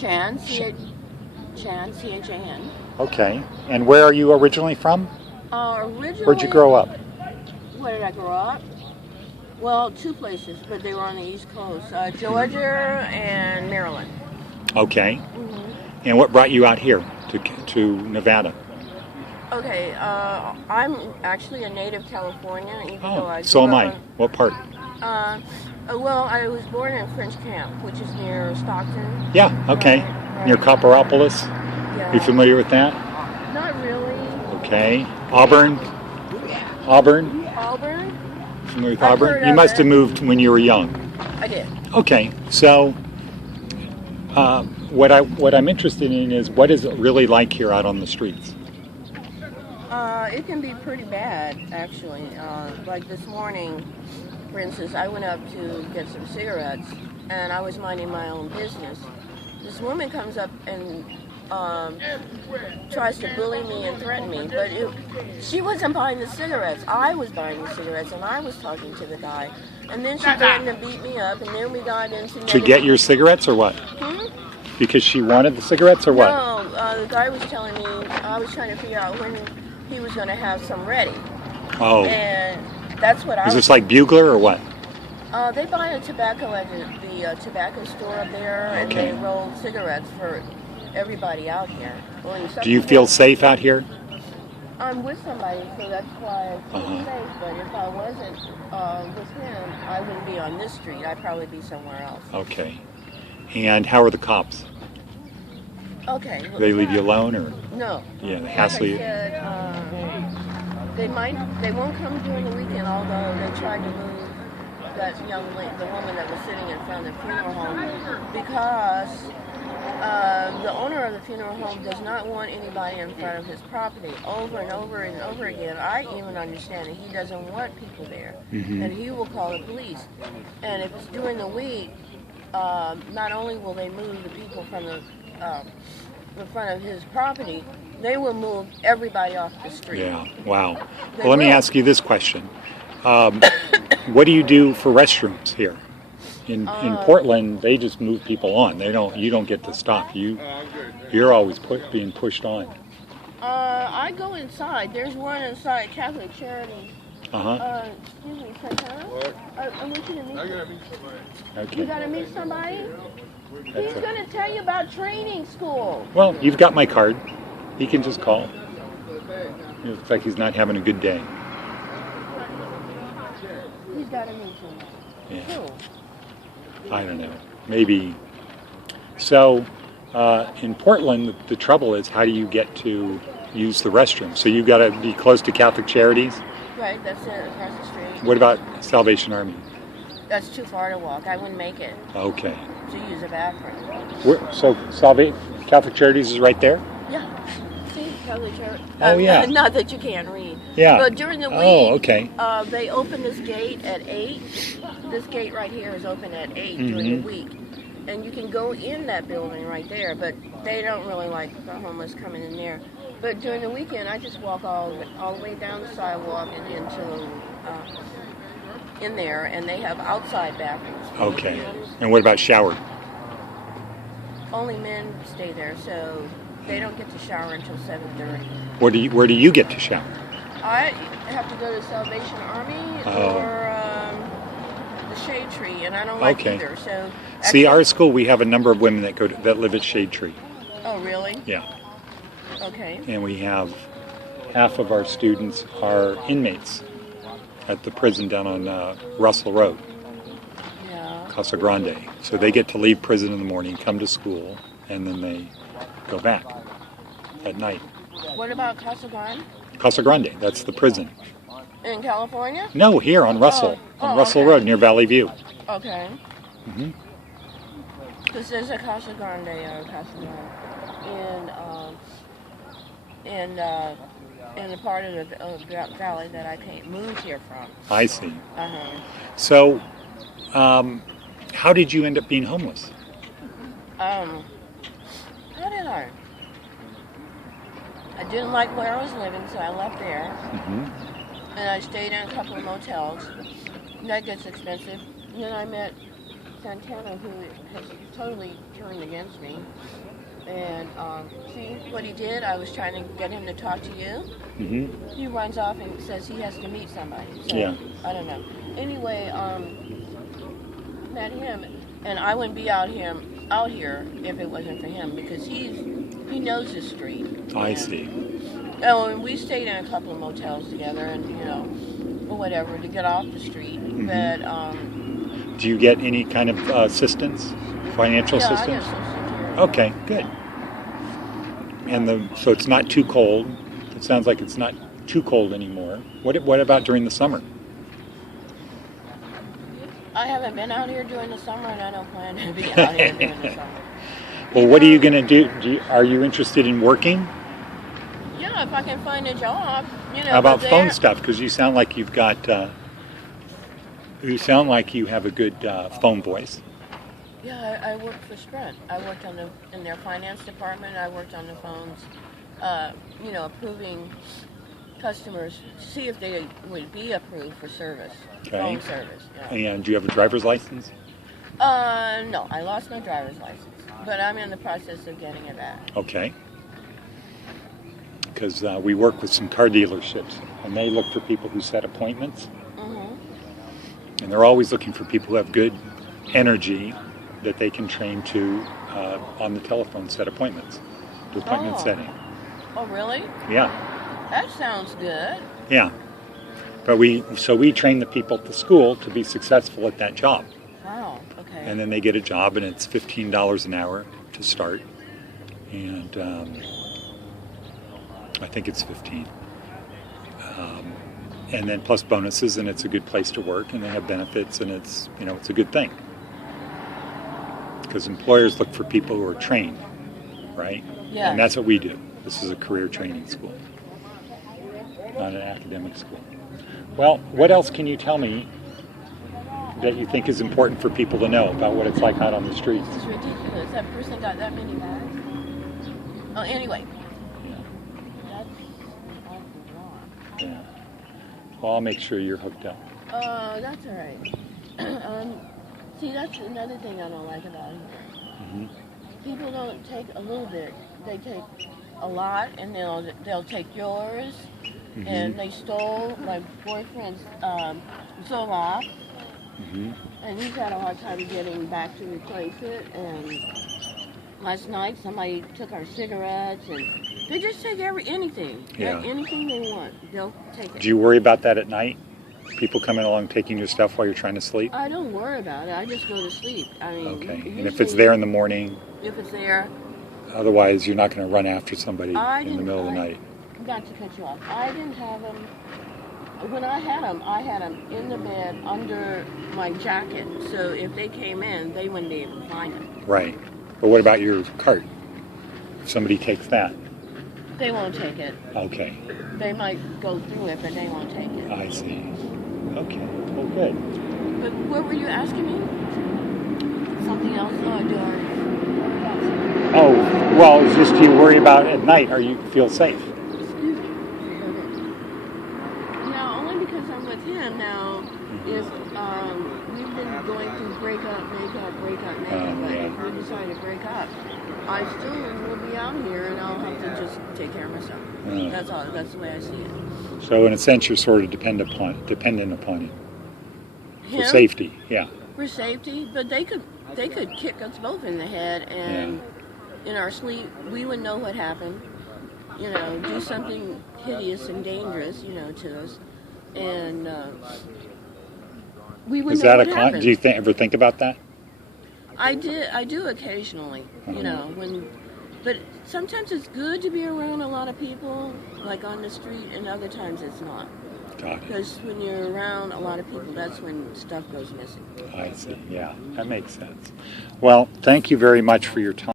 Chan, Chan, C-H-A-N. Okay. And where are you originally from? Originally... Where'd you grow up? Where did I grow up? Well, two places, but they were on the East Coast. Georgia and Maryland. Okay. Mm-hmm. And what brought you out here to Nevada? Okay, I'm actually a native Californian, even though I so am grew I. up What part? well, I was born in French Camp, which is near Stockton. Yeah, okay. Right. Near Copperopolis? Yeah. Are you familiar with that? Not really. Okay. Auburn? Auburn? Auburn? Familiar with I've Auburn? heard You of must it. have moved when you were young. I did. Okay, so what I'm interested in is what is it really like here out on the streets? It can be pretty bad, actually. Like this morning, for instance, I went up to get some cigarettes, and I was minding my own business. This woman comes up and tries to bully me and threaten me, but she wasn't buying the cigarettes. I was buying the cigarettes, and I was talking to the guy. And then she threatened to beat me up, and then we got into... To get your cigarettes or what? Because she wanted the cigarettes or what? No, the guy was telling me, I was trying to figure out when he was going to have some ready. Oh. And that's what I was... Is this like Bugler or what? They buy a tobacco at the tobacco store up there, and they roll cigarettes for everybody out here. Do you feel safe out here? I'm with somebody, so that's why I feel safe. But if I wasn't with him, I wouldn't be on this street. I'd probably be somewhere else. Okay. And how are the cops? Okay. Well, They leave you alone, or? No. Yeah, they hassle you. Like I said, they won't come during the weekend, although they tried to move that young lady, the woman that was sitting in front of the funeral home, because the owner of the funeral home does not want anybody in front of his property. Over and over and over again, I even understand that he doesn't want people there, and he will call the police. And if it's during the week, not only will they move the people from the front of his property, they will move everybody off the street. Yeah, wow. Well, let me ask you this question. What do you do for restrooms here? In Portland, they just move people on. You don't get to stop. You're always being pushed on. I go inside. There's one inside Catholic Charities. Excuse me, Santana. I want you to meet somebody. Okay. You gotta meet somebody? He's gonna tell you about training school. Well, you've got my card. He can just call. It looks like he's not having a good day. He's gotta meet somebody. Yeah. Cool. I don't know. Maybe. So, in Portland, the trouble is, how do you get to use the restroom? So you've got to be close to Catholic Charities? Right, that's it, across the street. What about Salvation Army? That's too far to walk. I wouldn't make it. Okay. To use a bathroom. So Catholic Charities is right there? Yeah. See, Catholic Charities. Oh, yeah. Not that you can't read. Yeah. But during the week, okay. They open this gate at 8. This gate right here is open at 8 during the week. And you can go in that building right there, but they don't really like the homeless coming in there. But during the weekend, I just walk all the way down the sidewalk and into in there, and they have outside bathrooms. Okay. And what about shower? Only men stay there, so they don't get to shower until 7:30. Where do you get to shower? I have to go to Salvation Army or the Shade Tree, and I don't like either. So see, our school, we have a number of women that live at Shade Tree. Oh, really? Yeah. Okay. And we have half of our students are inmates at the prison down on Russell Road, Casa Grande. So they get to leave prison in the morning, come to school, and then they go back at night. What about Casa Grande? Casa Grande, that's the prison. In California? No, here on Russell, Russell Road near Valley View. Okay. Because there's a Casa Grande in the part of the valley that I moved here from. I see. So, how did you end up being homeless? How did I? I didn't like where I was living, so I left there. And I stayed in a couple of motels. That gets expensive. And then I met Santana, who has totally turned against me. And see what he did? I was trying to get him to talk to you. Mm-hmm. He runs off and says he has to meet somebody. So, Yeah. I don't know. Anyway, met him, and I wouldn't be out here if it wasn't for him, because he knows the street. I see. Oh, and we stayed in a couple of motels together, and or whatever, to get off the street. Mm-hmm. But do you get any kind of assistance, financial assistance? I get Social Security. Okay, good. And so it's not too cold. It sounds like it's not too cold anymore. What about during the summer? I haven't been out here during the summer, and I don't plan to be out here during the summer. Well, what are you going to do? Are you interested in working? Yeah, if I can find a job, How about phone stuff? Because you sound like you've got. You sound like you have a good phone voice. Yeah, I worked for Sprint. I worked in their finance department. I worked on the phones, approving customers to see if they would be approved for service, phone service. And do you have a driver's license? No, I lost my driver's license, but I'm in the process of getting it back. Okay. Because we work with some car dealerships, and they look for people who set appointments. Mm-hmm. And they're always looking for people who have good energy that they can train to on the telephone, set appointments, do appointment setting. Oh, really? Yeah. That sounds good. Yeah. But we train the people at the school to be successful at that job. Wow. Okay. And then they get a job, and it's $15 an hour to start. And I think it's 15. And then plus bonuses, and it's a good place to work, and they have benefits, and it's a good thing. Because employers look for people who are trained, right? Yeah. And that's what we do. This is a career training school, not an academic school. Well, what else can you tell me that you think is important for people to know about what it's like out on the streets? This is ridiculous. That person got that many bags. Oh, anyway. Yeah. That's awful wrong. Yeah. Well, I'll make sure you're hooked up. That's all right. See, that's another thing I don't like about here. Mm-hmm. People don't take a little bit; they take a lot, and they'll take yours. Mm-hmm. And they stole my boyfriend's Zoloft, Mm-hmm. and he's had a hard time getting back to replace it. And last night, somebody took our cigarettes, and they just take anything. Yeah. Anything they want, they'll take it. Do you worry about that at night? People coming along taking your stuff while you're trying to sleep? I don't worry about it. I just go to sleep. I mean, Okay. And if usually, it's there in the morning, if it's there, otherwise you're not going to run after somebody in the middle of the night. Not to cut you off. I didn't have them. When I had them in the bed under my jacket. So if they came in, they wouldn't be able to find them. Right. But what about your cart? If somebody takes that? They won't take it. Okay. They might go through it, but they won't take it. I see. Okay. Well, good. But what were you asking me? Something else? Oh, well, it's just you worry about at night, or you feel safe? Excuse me. Now, only because I'm with him now, if we've been going through breakup, but if we decide to break up, I still will be out here, and I'll have to just take care of myself. That's all. That's the way I see it. So, in a sense, you're sort of dependent upon it Him? for safety. Yeah. For safety, but they could kick us both in the head, and in our sleep, we would know what happened. Do something hideous and dangerous, to us, and we would know what happened. Do you ever think about that? I do occasionally, but sometimes it's good to be around a lot of people, like on the street, and other times it's not. Got it. Because when you're around a lot of people, that's when stuff goes missing. I see. Yeah, that makes sense. Well, thank you very much for your time.